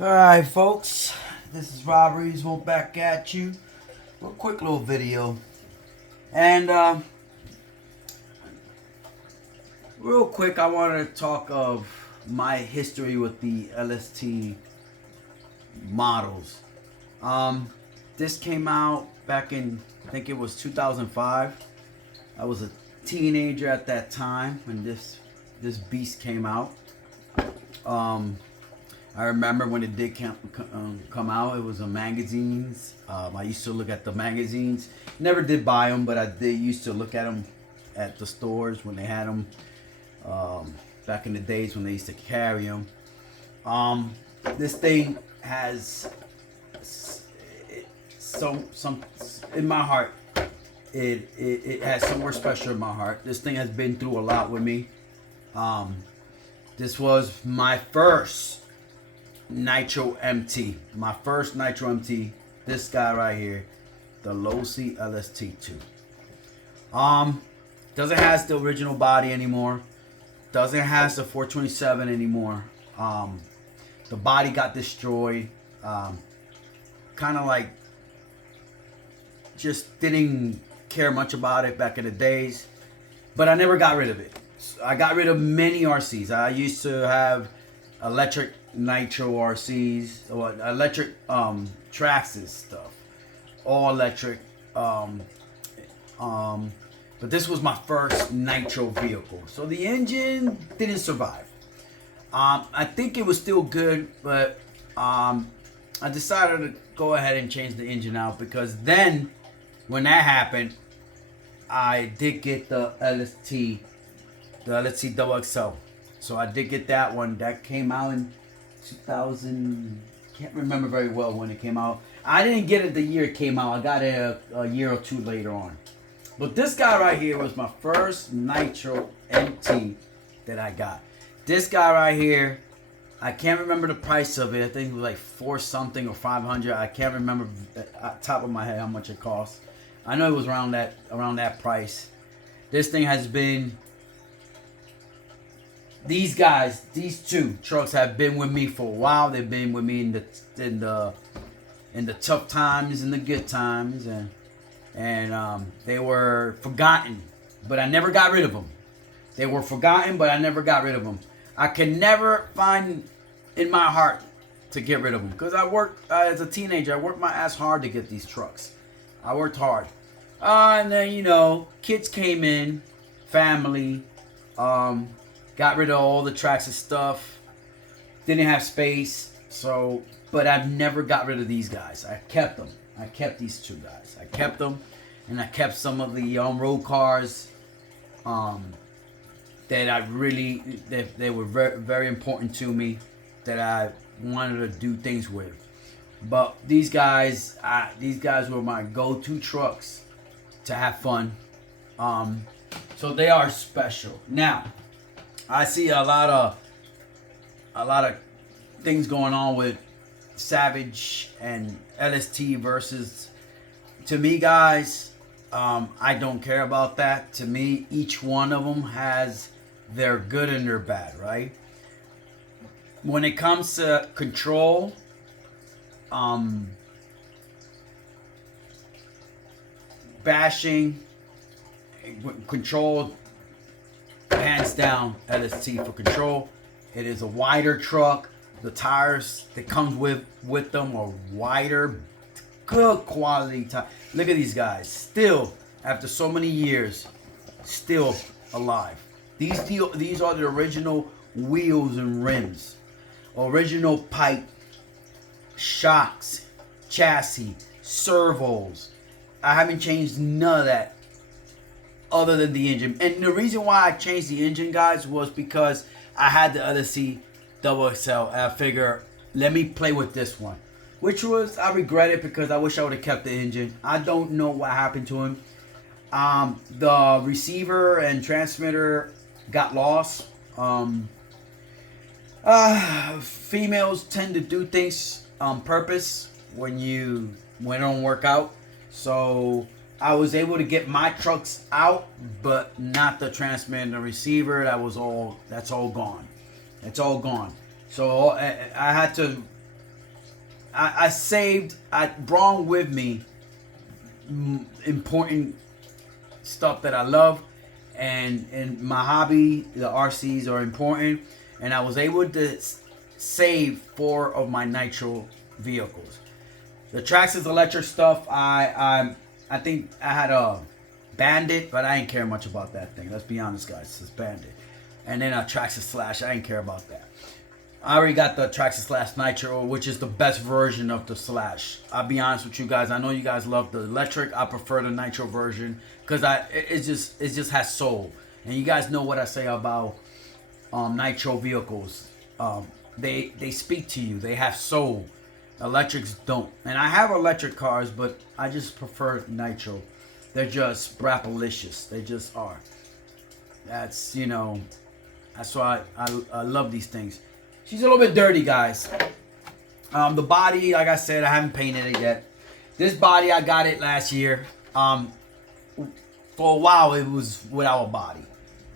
Alright folks, this is Robrismo back at you with a quick little video. And real quick, I wanted to talk of my history with the LST models. This came out back in, I think it was 2005. I was a teenager at that time when this beast came out. I remember when it did come out, it was in magazines. I used to look at the magazines. Never did buy them, but I did used to look at them at the stores when they had them. Back in the days when they used to carry them. This thing has some in my heart. It has somewhere special in my heart. This thing has been through a lot with me. This was my first Nitro MT. My first Nitro MT. This guy right here, the Losi LST2. Doesn't has the original body anymore. Doesn't has the 427 anymore. The body got destroyed. Kind of like just didn't care much about it back in the days, but I never got rid of it. I got rid of many RCs. I used to have electric Nitro RCs or electric Traxxas stuff, all electric. But this was my first Nitro vehicle, so the engine didn't survive. I think it was still good, but I decided to go ahead and change the engine out, because then when that happened, I did get the LST Double XL. So I did get that one. That came out in 2000. Can't remember very well when it came out. I didn't get it the year it came out. I got it a year or two later on. But this guy right here was my first Nitro MT that I got. This guy right here, I can't remember the price of it. I think it was like 4 something or 500. I can't remember at top of my head how much it cost. I know it was around that price. This thing has been, these two trucks have been with me for a while. They've been with me in the tough times and the good times, and they were forgotten, but I never got rid of them. They were forgotten, but I never got rid of them. I can never find in my heart to get rid of them, because I worked as a teenager. I worked my ass hard to get these trucks. I worked hard. And then, kids came in, family, got rid of all the Traxxas stuff, didn't have space, so, but I've never got rid of these guys. I kept them. I kept these two guys. I kept them, and I kept some of the road cars, that I really, they were very, very important to me, that I wanted to do things with. But these guys were my go-to trucks to have fun. So they are special. Now, I see a lot of things going on with Savage and LST versus. To me, guys, I don't care about that. To me, each one of them has their good and their bad, right? When it comes to control, bashing, control, hands down, LST for control. It is a wider truck. The tires that comes with them are wider, good quality tires. Look at these guys, still after so many years, still alive. These are the original wheels and rims, original pipe, shocks, chassis, servos. I haven't changed none of that other than the engine. And the reason why I changed the engine, guys, was because I had the LST Double XL, and I figure, let me play with this one. Which was, I regret it, because I wish I would have kept the engine. I don't know what happened to him. The receiver and transmitter got lost. Females tend to do things on purpose when it don't work out. So I was able to get my trucks out, but not the transmitter and the receiver. That's all gone. It's all gone. So I had to I brought with me important stuff that I love, and my hobby, the RCs are important, and I was able to save 4 of my nitro vehicles. The Traxxas electric stuff, I think I had a Bandit, but I didn't care much about that thing. Let's be honest, guys. It's Bandit. And then a Traxxas Slash, I didn't care about that. I already got the Traxxas Slash Nitro, which is the best version of the Slash. I'll be honest with you guys. I know you guys love the electric. I prefer the Nitro version because it just has soul. And you guys know what I say about Nitro vehicles. They speak to you. They have soul. Electrics don't. And I have electric cars, but I just prefer Nitro. They're just brapalicious. They just are. That's, you know, that's why I love these things. She's a little bit dirty, guys. The body, like I said, I haven't painted it yet. This body, I got it last year. For a while, it was without a body.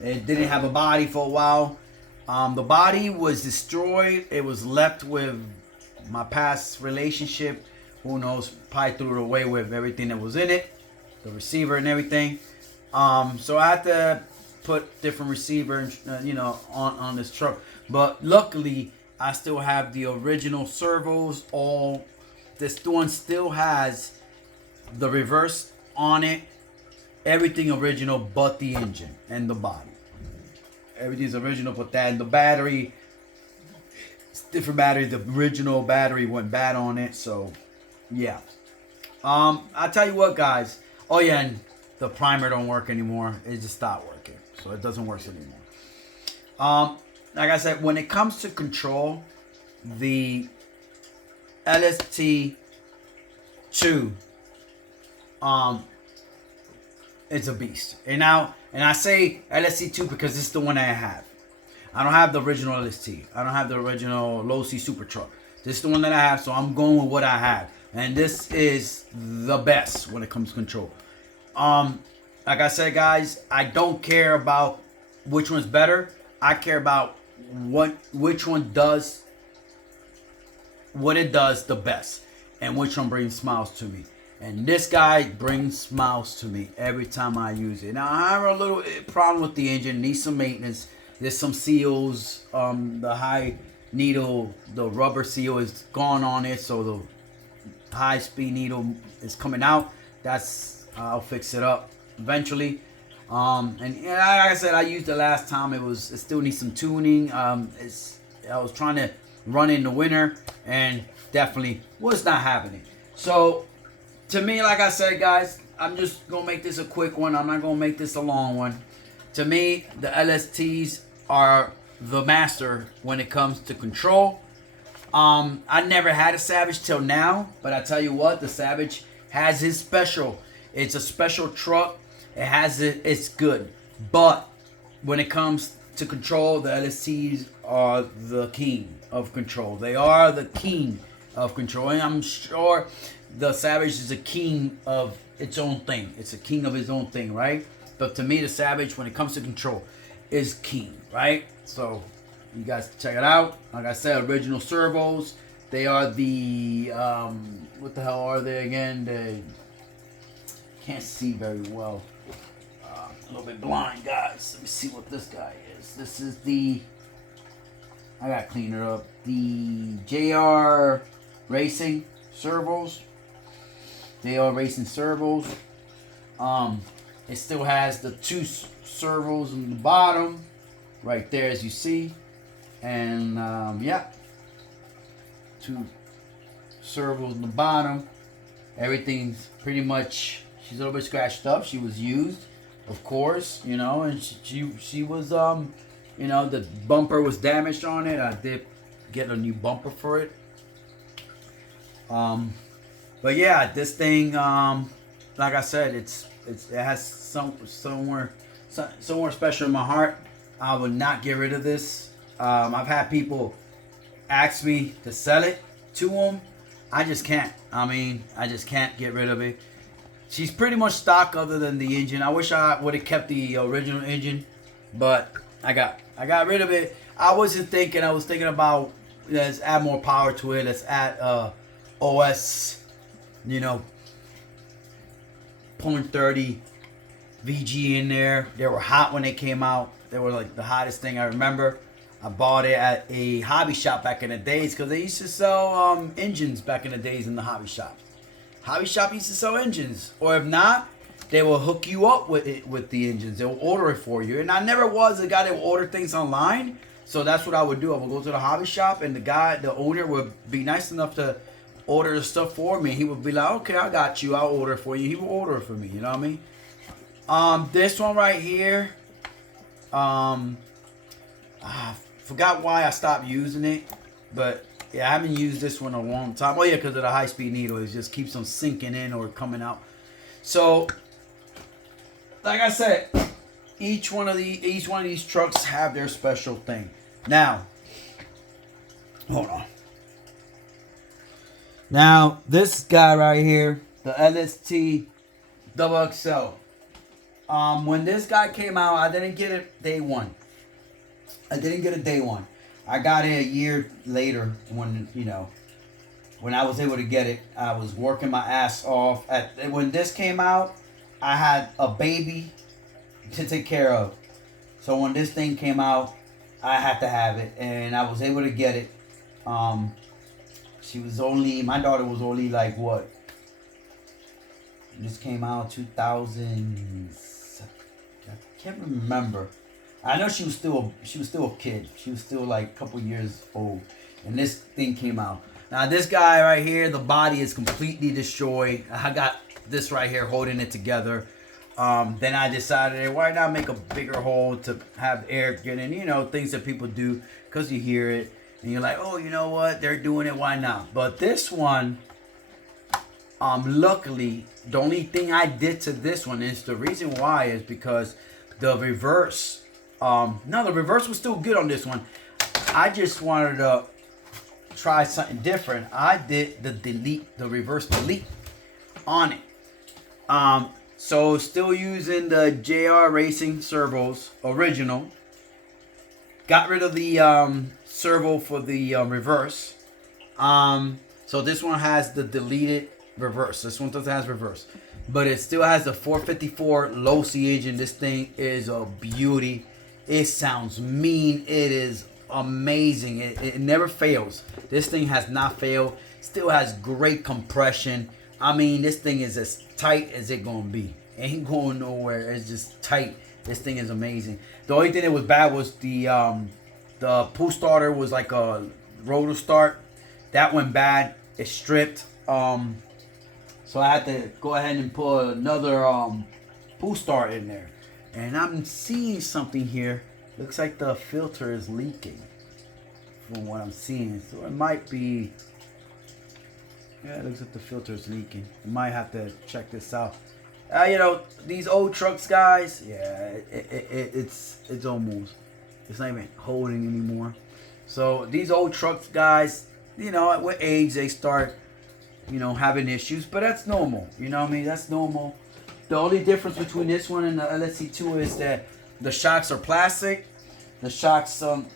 It didn't have a body for a while. The body was destroyed. It was left with my past relationship. Who knows? Probably threw it away with everything that was in it. The receiver and everything. So I had to put different receiver, you know, on this truck. But luckily, I still have the original servos. All this one still has the reverse on it. Everything original, but the engine and the body. Everything's original, but that and the battery. It's different battery. The original battery went bad on it, so yeah. I tell you what, guys. Oh yeah, and the primer don't work anymore. It just stopped working, so it doesn't work anymore. Like I said, when it comes to control, the LST 2, it's a beast. And I say LST 2 because this is the one I have. I don't have the original LST. I don't have the original Losi Super Truck. This is the one that I have, so I'm going with what I have. And this is the best when it comes to control. Like I said, guys, I don't care about which one's better. I care about which one does what it does the best, and which one brings smiles to me. And this guy brings smiles to me every time I use it. Now I have a little problem with the engine. Needs some maintenance. There's some seals. The high needle, the rubber seal is gone on it, so the high speed needle is coming out. I'll fix it up eventually. And yeah, like I said, I used it last time. It still needs some tuning. I was trying to run in the winter and definitely was not having it. So to me, like I said, guys, I'm just gonna make this a quick one. I'm not gonna make this a long one. To me, the LSTs are the master when it comes to control. I never had a Savage till now, but I tell you what, the Savage has his special. It's a special truck. It's good. But when it comes to control, the LSTs are the king of control. They are the king of control. And I'm sure the Savage is a king of its own thing. It's a king of his own thing, right? But to me, the Savage, when it comes to control, is king, right? So you guys check it out. Like I said, original servos. They are the what the hell are they again? They can't see very well. A little bit blind, guys. Let me see what this guy is. This is I gotta clean it up. The JR Racing servos. JR Racing servos. It still has the 2 servos on the bottom, right there, as you see, and yeah, 2 servos on the bottom. Everything's pretty much. She's a little bit scratched up. She was used, of course, you know, and she was you know, the bumper was damaged on it. I did get a new bumper for it. But yeah, this thing, like I said, it has somewhere special in my heart. I would not get rid of this. I've had people ask me to sell it to them. I just can't. I mean, I just can't get rid of it. She's pretty much stock other than the engine. I wish I would have kept the original engine, but I got rid of it. I was thinking about let's add more power to it. Let's add OS, you know, 0.30 VG in there. They were hot when they came out. They were like the hottest thing I remember. I bought it at a hobby shop back in the days because they used to sell engines back in the days in the hobby shops. Hobby shop used to sell engines, or if not, they will hook you up with it, with the engines. They'll order it for you. And I never was a guy that would order things online, so that's what I would do. I would go to the hobby shop, and the owner would be nice enough to order the stuff for me. He would be like, "Okay, I got you. I'll order it for you." He would order it for me. You know what I mean? This one right here, I forgot why I stopped using it, but yeah, I haven't used this one in a long time. Oh yeah, because of the high-speed needle. It just keeps on sinking in or coming out. So, like I said, each one of these trucks have their special thing. Now, hold on. Now, this guy right here, the LST XXL. When this guy came out, I didn't get it day one. I got it a year later when, you know, when I was able to get it. I was working my ass off. When this came out, I had a baby to take care of. So when this thing came out, I had to have it, and I was able to get it. My daughter was only like what? This came out 2000. I can't remember. I know she was still a kid. She was still like a couple years old, and this thing came out. Now this guy right here, the body is completely destroyed. I got this right here holding it together. Then I decided, why not make a bigger hole to have air get in? You know, things that people do because you hear it and you're like, oh, you know what? They're doing it. Why not? But this one, luckily, the only thing I did to this one is the reason why is because the reverse. No, the reverse was still good on this one. I just wanted to try something different. I did the reverse delete on it. So still using the JR Racing servos original. Got rid of the servo for the reverse. So this one has the deleted reverse. This one doesn't have reverse, but it still has the 454 Losi engine. This thing is a beauty. It sounds mean. It is amazing. It never fails. This thing has not failed. Still has great compression. I mean, this thing is as tight as it gonna be. Ain't going nowhere. It's just tight. This thing is amazing. The only thing that was bad was the pull starter was like a rotor start. That went bad. It stripped. So I had to go ahead and put another pull start in there. And I'm seeing something here. Looks like the filter is leaking from what I'm seeing. So it might be, yeah, it looks like the filter is leaking. You might have to check this out. You know, these old trucks, guys, yeah, it's almost, it's not even holding anymore. So these old trucks, guys, you know, with age, they start, you know, having issues. But that's normal. You know what I mean? That's normal. The only difference between this one and the LST2 is that the shocks are plastic. The shocks on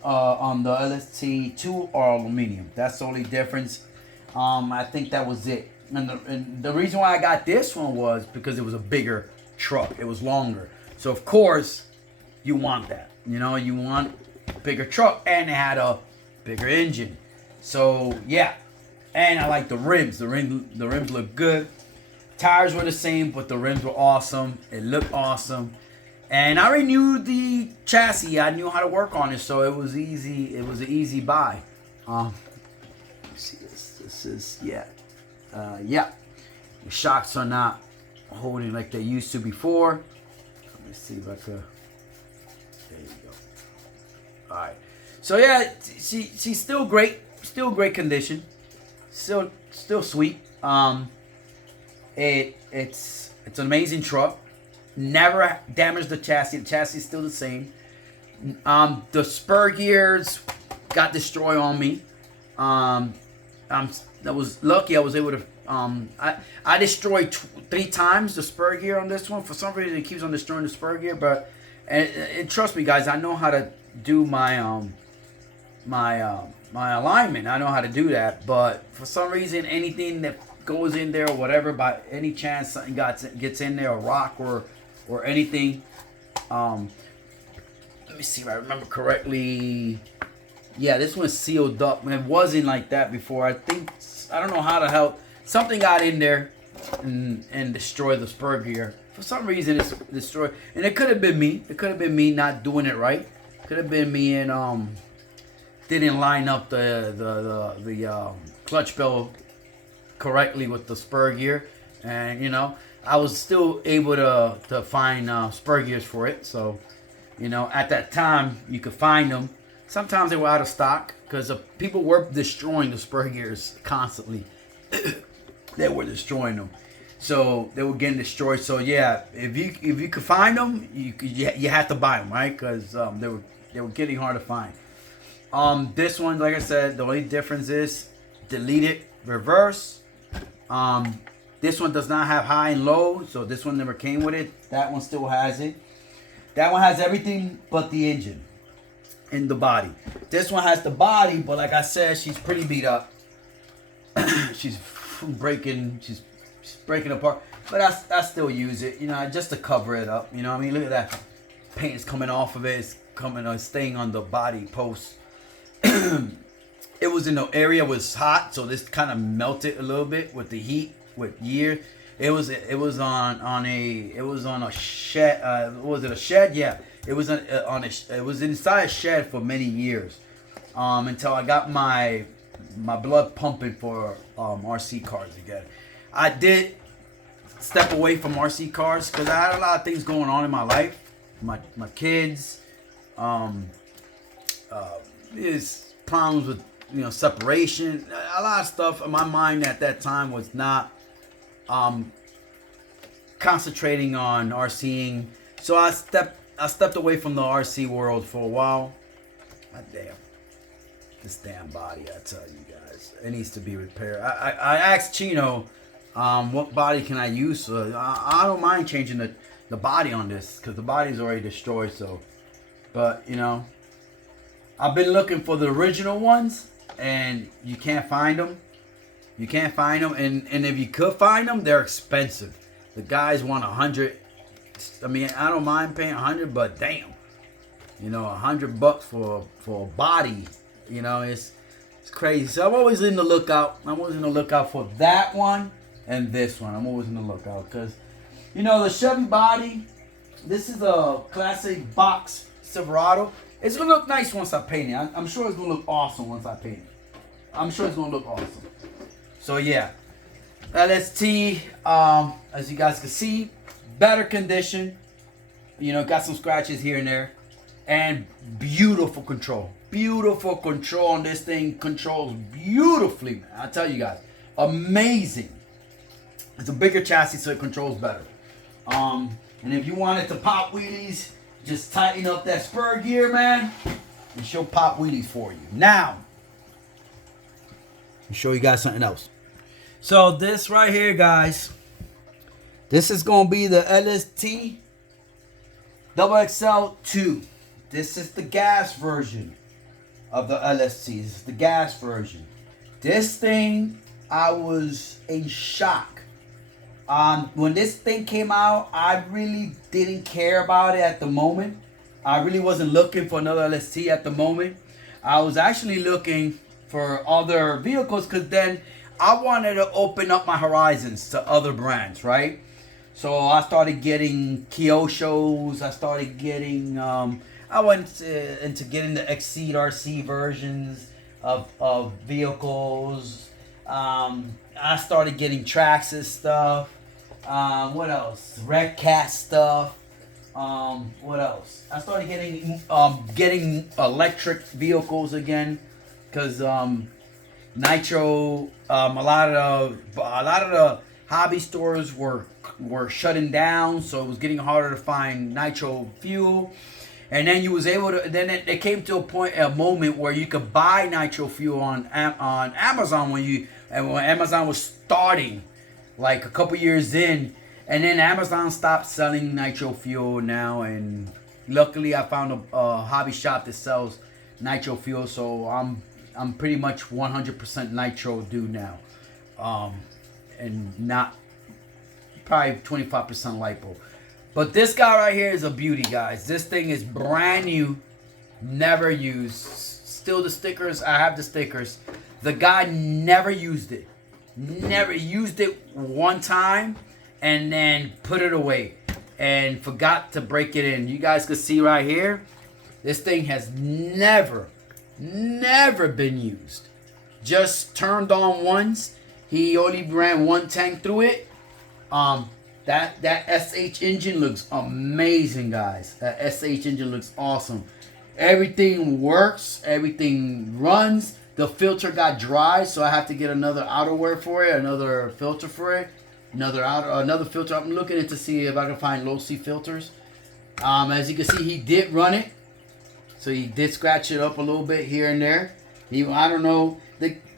the LST2 are aluminum. That's the only difference. I think that was it. And the reason why I got this one was because it was a bigger truck. It was longer. So, of course, you want that. You know, you want a bigger truck. And it had a bigger engine. So, yeah. And I like the rims. The rims look good. Tires were the same, but the rims were awesome. It looked awesome. And I renewed the chassis. I knew how to work on it, so it was easy. It was an easy buy. Let's see this. This is, yeah. Yeah. The shocks are not holding like they used to before. Let me see if I could. There you go. All right. So, yeah, she's still great. Still great condition. Still sweet. It's an amazing truck. Never damaged the chassis. The chassis is still the same. The spur gears got destroyed on me. I was lucky I was able to. I destroyed 3 times the spur gear on this one. For some reason, it keeps on destroying the spur gear. But and trust me, guys, I know how to do my my alignment. I know how to do that, but for some reason, anything that goes in there or whatever, by any chance something gets in there, a rock or anything. Let me see if I remember correctly. Yeah, this one's sealed up. It wasn't like that before. I don't know how the hell something got in there and destroyed the spur gear. For some reason, it's destroyed, and it could have been me. It could have been me not doing it right. Could have been me and didn't line up the clutch bell correctly with the spur gear, and you know I was still able to find spur gears for it. So you know at that time you could find them. Sometimes they were out of stock because people were destroying the spur gears constantly. They were destroying them. So they were getting destroyed. So yeah, if you could find them, you had to buy them, right? Because they were getting hard to find. This one, like I said, the only difference is delete it, reverse. This one does not have high and low, so this one never came with it. That one still has it. That one has everything but the engine and the body. This one has the body, but like I said, she's pretty beat up. she's breaking apart, but I still use it, you know, just to cover it up. You know what I mean? Look at that paint is coming off of it. It's staying on the body post. It was in the area was hot, so this kind of melted a little bit with the heat with year. It was on a shed. Was it a shed? Yeah, it was it was inside a shed for many years, until I got my blood pumping for RC cars again. I did step away from RC cars because I had a lot of things going on in my life. My kids, there's problems with separation. A lot of stuff in my mind at that time was not concentrating on RCing. So I stepped away from the RC world for a while. God damn. This damn body, I tell you guys, it needs to be repaired. I asked Chino, what body can I use? I don't mind changing the body on this because the body's already destroyed. So, but I've been looking for the original ones, and you can't find them. You can't find them, and if you could find them, they're expensive. The guys want 100. I mean, I don't mind paying 100, but damn, $100 for a body. It's crazy. So I'm always in the lookout. I'm always in the lookout for that one and this one. I'm always in the lookout because, the Chevy body. This is a classic box Silverado. It's gonna look nice once I paint it. I'm sure it's gonna look awesome once I paint it. I'm sure it's gonna look awesome. So yeah, LST. As you guys can see, better condition. Got some scratches here and there, and beautiful control. Beautiful control on this thing. Controls beautifully, man. I tell you guys, amazing. It's a bigger chassis, so it controls better. And if you wanted to pop wheelies, just tighten up that spur gear, man, and she'll pop wheelies for you. Now, I'll show you guys something else. So this right here, guys, this is gonna be the LST XXL2. This is the gas version of the LST. This is the gas version. This thing, I was in shock. When this thing came out, I really didn't care about it at the moment. I really wasn't looking for another LST at the moment. I was actually looking for other vehicles because then I wanted to open up my horizons to other brands, right? So I started getting Kyoshos. I started getting, I went into getting the Exceed RC versions of vehicles. I started getting Traxxas stuff. What else? Red Cat stuff. What else? I started getting electric vehicles again, because nitro. A lot of the hobby stores were shutting down, so it was getting harder to find nitro fuel. And then you was able to. Then it came to a moment where you could buy nitro fuel on Amazon when Amazon was starting, like a couple years in, and then Amazon stopped selling nitro fuel now. And luckily, I found a hobby shop that sells nitro fuel, so I'm pretty much 100% nitro dude now, and not probably 25% lipo. But this guy right here is a beauty, guys. This thing is brand new, never used. Still the stickers. I have the stickers. The guy never used it. Never used it one time and then put it away and forgot to break it in. You guys can see right here, this thing has never been used. Just turned on once. He only ran one tank through it. That SH engine looks amazing, guys. That SH engine looks awesome. Everything works. Everything runs. The filter got dry, so I have to get another outerwear for it, another filter for it, another filter. I'm looking to see if I can find Losi filters. As you can see, he did run it, so he did scratch it up a little bit here and there. I don't know.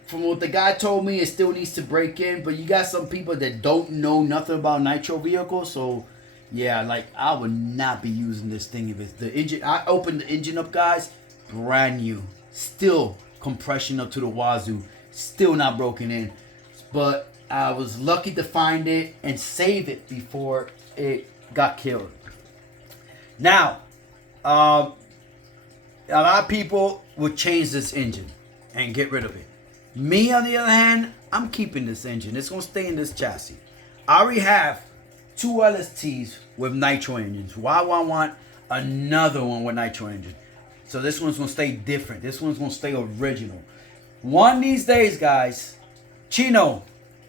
From what the guy told me, it still needs to break in, but you got some people that don't know nothing about nitro vehicles, so yeah, like I would not be using this thing if it's the engine. I opened the engine up, guys, brand new, still compression up to the wazoo, still not broken in, but I was lucky to find it and save it before it got killed. Now, a lot of people would change this engine and get rid of it. Me, on the other hand, I'm keeping this engine. It's going to stay in this chassis. I already have 2 LSTs with nitro engines. Why would I want another one with nitro engine? So this one's going to stay different. This one's going to stay original. One of these days, guys, Chino,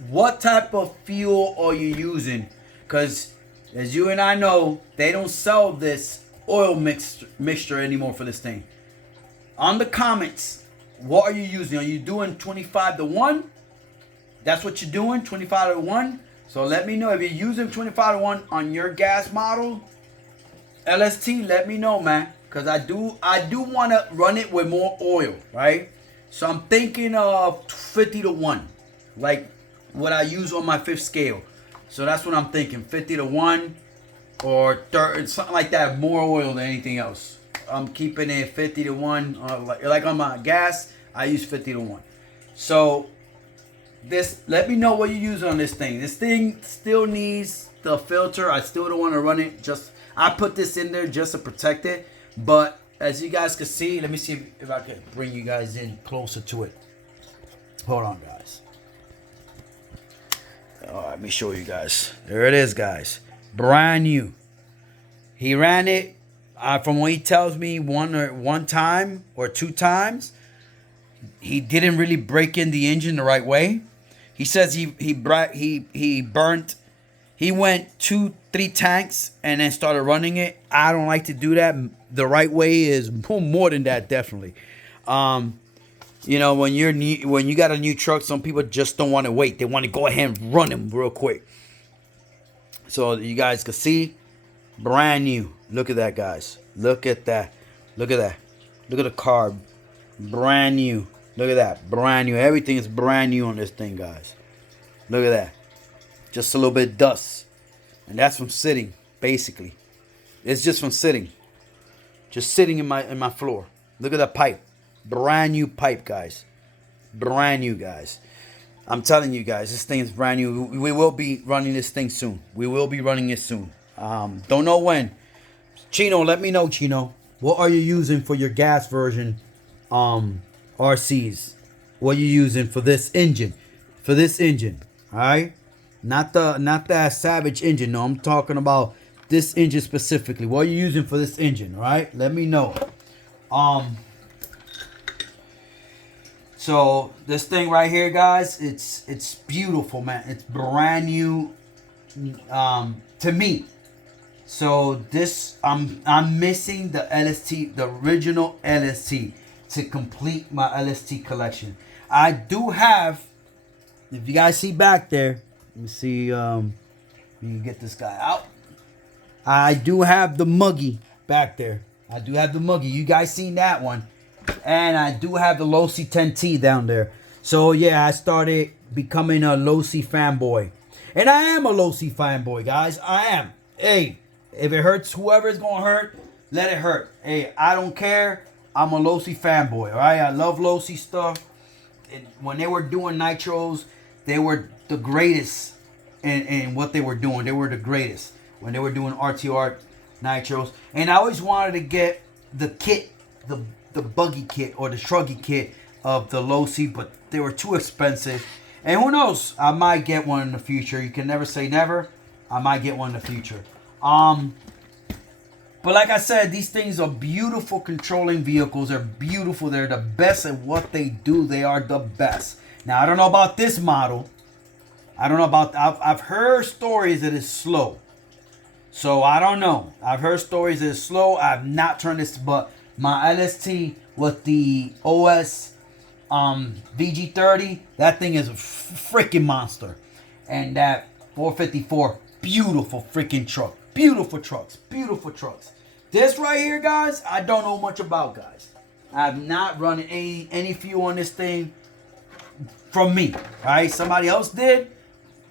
what type of fuel are you using? Because as you and I know, they don't sell this oil mixture anymore for this thing. On the comments, what are you using? Are you doing 25-1? That's what you're doing, 25-1? So let me know if you're using 25-1 on your gas model LST. Let me know, man, because I do want to run it with more oil, right? So I'm thinking of 50-1, like what I use on my 5th scale. So that's what I'm thinking, 50-1 or 30, something like that, more oil than anything else. I'm keeping it 50-1. Like on my gas, I use 50-1. So this, let me know what you use on this thing. This thing still needs the filter. I still don't want to run it. I put this in there just to protect it. But as you guys can see, let me see if I can bring you guys in closer to it. Hold on, guys. Let me show you guys. There it is, guys. Brand new. He ran it. From what he tells me, one time or 2 times, he didn't really break in the engine the right way. He says he went 2-3 tanks and then started running it. I don't like to do that. The right way is more than that, definitely. You know, when you got a new truck, some people just don't want to wait. They want to go ahead and run them real quick. So you guys can see, brand new. Look at that, guys. Look at that. Look at that. Look at the carb. Brand new. Look at that. Brand new. Everything is brand new on this thing, guys. Look at that. Just a little bit of dust. And that's from sitting, basically. It's just from sitting. Just sitting in my floor. Look at that pipe. Brand new pipe, guys. Brand new, guys. I'm telling you guys, this thing is brand new. We will be running this thing soon. We will be running it soon. Don't know when. Chino, let me know, Chino. What are you using for your gas version RCs? What are you using for this engine? For this engine, alright? Not that Savage engine. No, I'm talking about this engine specifically. What are you using for this engine? Alright? Let me know. So this thing right here, guys, it's beautiful, man. It's brand new to me. So this, I'm missing the LST, the original LST, to complete my LST collection. I do have, if you guys see back there, let me see, you can get this guy out. I do have the Muggy back there. I do have the Muggy. You guys seen that one. And I do have the Losi 10T down there. So yeah, I started becoming a Losi fanboy. And I am a Losi fanboy, guys. I am. Hey, if it hurts whoever it's going to hurt, let it hurt. Hey, I don't care. I'm a Losi fanboy, all right? I love Losi stuff. And when they were doing nitros, they were the greatest in what they were doing. They were the greatest when they were doing RTR nitros. And I always wanted to get the kit, the buggy kit or the shruggy kit of the Losi, but they were too expensive. And who knows? I might get one in the future. You can never say never. I might get one in the future. But like I said, these things are beautiful controlling vehicles. They're beautiful. They're the best at what they do. They are the best. Now, I don't know about this model. I don't know about... I've heard stories that it's slow. So, I don't know. I've heard stories that it's slow. I've not turned this... But my LST with the OS VG30, that thing is a freaking monster. And that 454, beautiful freaking truck. Beautiful trucks. Beautiful trucks. This right here, guys, I don't know much about, guys. I have not run any fuel on this thing from me. Alright? Somebody else did,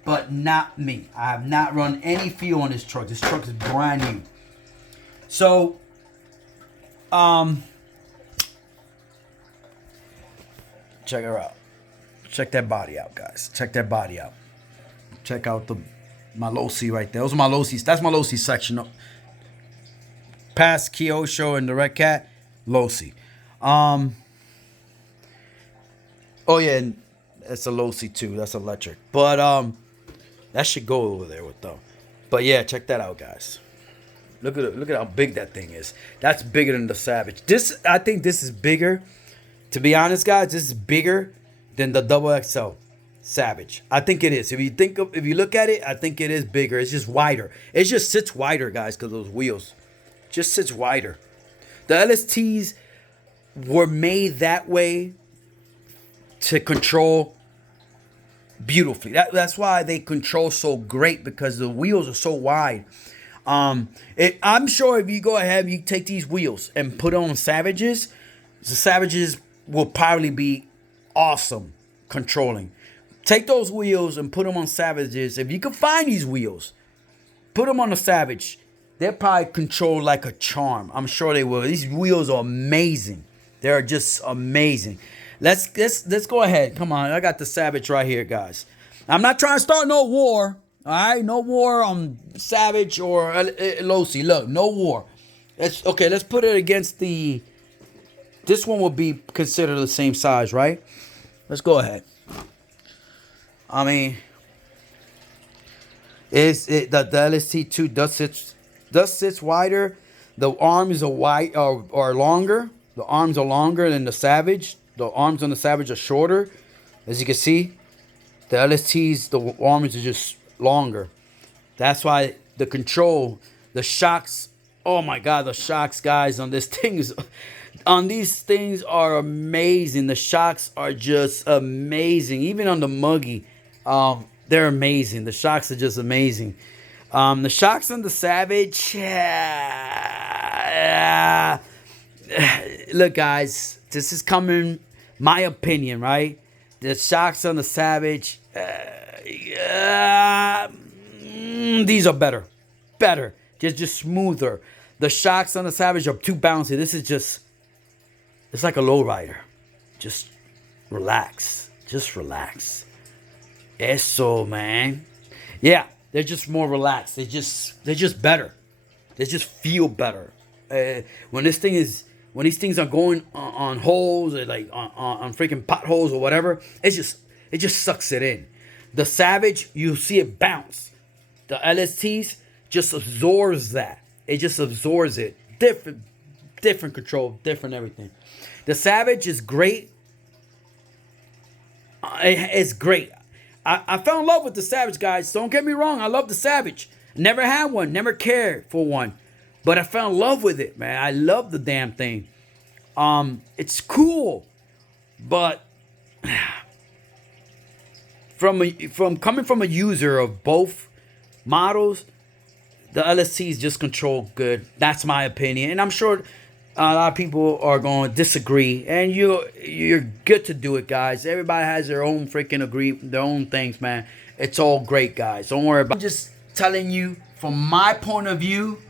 but not me. I have not run any fuel on this truck. This truck is brand new. So, check her out. Check that body out, guys. Check that body out. Check out my Losi right there. Those are my Losis. That's my Losi section. Past Kyosho and the Red Cat, Losi. Oh yeah, and it's a Losi too. That's electric. But that should go over there with them. But yeah, check that out, guys. Look at it. Look at how big that thing is. That's bigger than the Savage. I think this is bigger. To be honest, guys, this is bigger than the XXL Savage. I think it is. If you look at it, I think it is bigger. It's just wider. It just sits wider, guys, because of those wheels. Just sits wider. The LSTs were made that way to control beautifully. That's why they control so great, because the wheels are so wide. I'm sure if you go ahead and you take these wheels and put on Savages, the Savages will probably be awesome controlling. Take those wheels and put them on Savages. If you can find these wheels, put them on a Savage. They'll probably control like a charm. I'm sure they will. These wheels are amazing. They're just amazing. Let's go ahead. Come on. I got the Savage right here, guys. I'm not trying to start no war. All right? No war on Savage or Losi. Look, no war. Let's put it against the... This one will be considered the same size, right? Let's go ahead. I mean... the LST2 does sits wider. The arms are longer. The arms are longer than the Savage. The arms on the Savage are shorter. As you can see, the LSTs, the arms are just longer. That's why the control, the shocks, oh my God, the shocks, guys, on these things are amazing. The shocks are just amazing. Even on the Muggy, they're amazing. The shocks are just amazing. The shocks on the Savage, look, guys, this is coming, my opinion, right? The shocks on the Savage, these are better, just smoother. The shocks on the Savage are too bouncy. This is just, it's like a lowrider. Just relax, Eso, man. Yeah, they're just more relaxed. They're just better. They just feel better. When these things are going on holes, or like on freaking potholes or whatever, it just sucks it in. The Savage, you see it bounce. The LSTs just absorbs that. It just absorbs it. Different control, different everything. The Savage is great. It's great. I fell in love with the Savage, guys. Don't get me wrong. I love the Savage. Never had one. Never cared for one. But I fell in love with it, man. I love the damn thing. It's cool. But coming from a user of both models, the LSTs just control good. That's my opinion. And I'm sure a lot of people are going to disagree. And you're good to do it, guys. Everybody has their own their own things, man. It's all great, guys. Don't worry about it. I'm just telling you, from my point of view,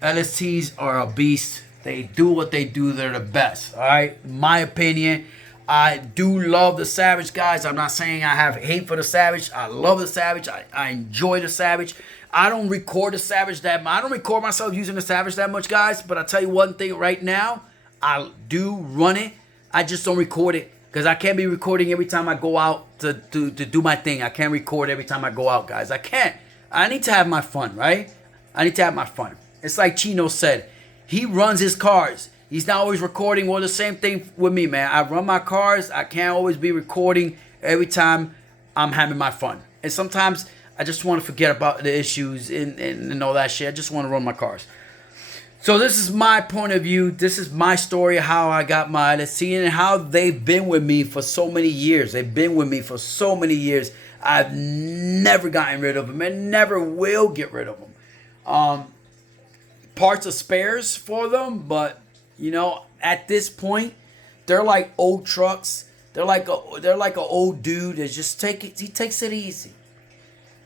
LSTs are a beast. They do what they do. They're the best. All right. My opinion. I do love the Savage, guys. I'm not saying I have hate for the Savage. I love the Savage. I enjoy the Savage. I don't record the Savage that much. I don't record myself using the Savage that much, guys. But I'll tell you one thing right now. I do run it. I just don't record it. Because I can't be recording every time I go out to do my thing. I can't record every time I go out, guys. I can't. I need to have my fun, right? I need to have my fun. It's like Chino said. He runs his cars. He's not always recording. Well, the same thing with me, man. I run my cars. I can't always be recording every time I'm having my fun. And sometimes I just want to forget about the issues and all that shit. I just want to run my cars. So this is my point of view. This is my story of how I got my LST and how they've been with me for so many years. They've been with me for so many years. I've never gotten rid of them and never will get rid of them. Parts of spares for them, but you know, at this point, they're like old trucks. They're like an old dude that just he takes it easy.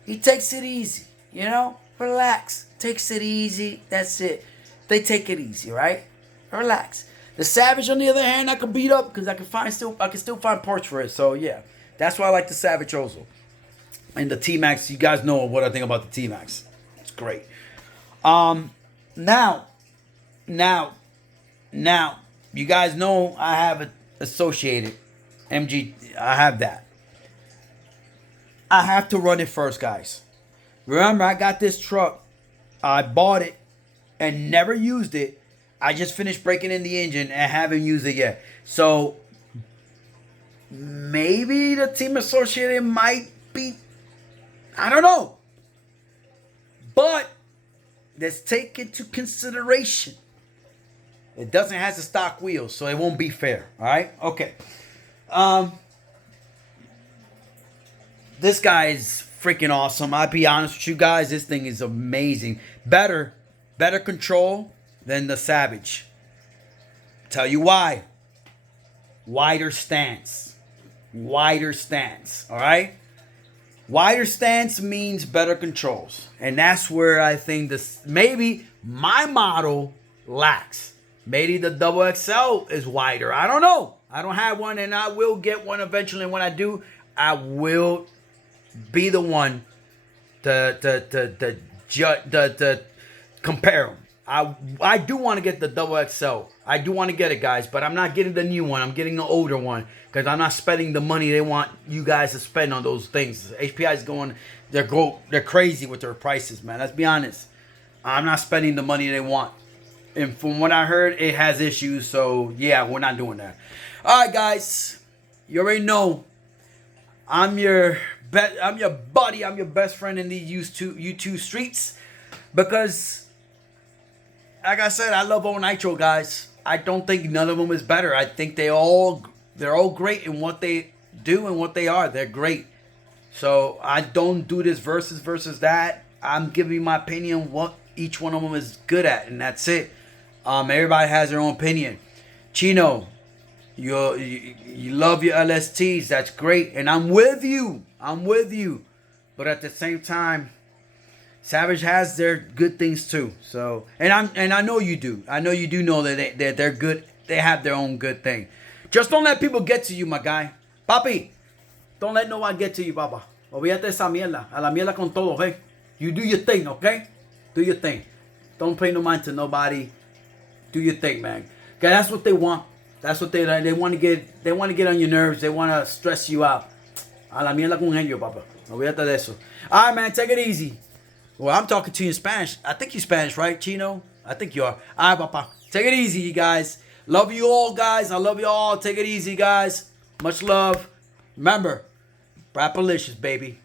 He takes it easy, you know? Relax. Takes it easy. That's it. They take it easy, right? Relax. The Savage, on the other hand, I can beat up because I can still find parts for it. So yeah, that's why I like the Savage also. And the T-Max, you guys know what I think about the T-Max. It's great. Now, you guys know I have an associated MG. I have that. I have to run it first, guys. Remember, I got this truck. I bought it and never used it. I just finished breaking in the engine and haven't used it yet. So maybe the team associated might be, I don't know. But let's take into consideration it doesn't have the stock wheels, so it won't be fair. All right? Okay. This guy is freaking awesome. I'll be honest with you guys. This thing is amazing. Better control than the Savage. Tell you why. Wider stance. Wider stance. All right? Wider stance means better controls. And that's where I think this maybe my model lacks. Maybe the double XL is wider. I don't know. I don't have one, and I will get one eventually. And when I do, I will be the one to compare them. I do want to get the double XL. I do want to get it, guys, but I'm not getting the new one. I'm getting the older one because I'm not spending the money they want you guys to spend on those things. HPI is going, they're crazy with their prices, man. Let's be honest. I'm not spending the money they want. And from what I heard, it has issues. So, yeah, we're not doing that. All right, guys. You already know. I'm your buddy. I'm your best friend in these YouTube streets. Because, like I said, I love all Nitro, guys. I don't think none of them is better. I think they're all great in what they do and what they are. They're great. So, I don't do this versus that. I'm giving my opinion what each one of them is good at, and that's it. Everybody has their own opinion. Chino, you love your LSTs. That's great, and I'm with you. But at the same time, Savage has their good things too. So, and I know you do. I know you do know that they're good. They have their own good thing. Just don't let people get to you, my guy. Papi, don't let no one get to you, papa. Olvídate esa mierda. A la mierda con todo, okay? You do your thing, okay? Do your thing. Don't pay no mind to nobody. Do your thing, man. Okay, that's what they want. That's what they want to get. They want to get on your nerves. They want to stress you out. A la mierda con genio, papa. Olvídate de eso. All right, man. Take it easy. Well, I'm talking to you in Spanish. I think you're Spanish, right, Chino? I think you are. All right, papa. Take it easy, you guys. Love you all, guys. I love you all. Take it easy, guys. Much love. Remember, Brapalicious, baby.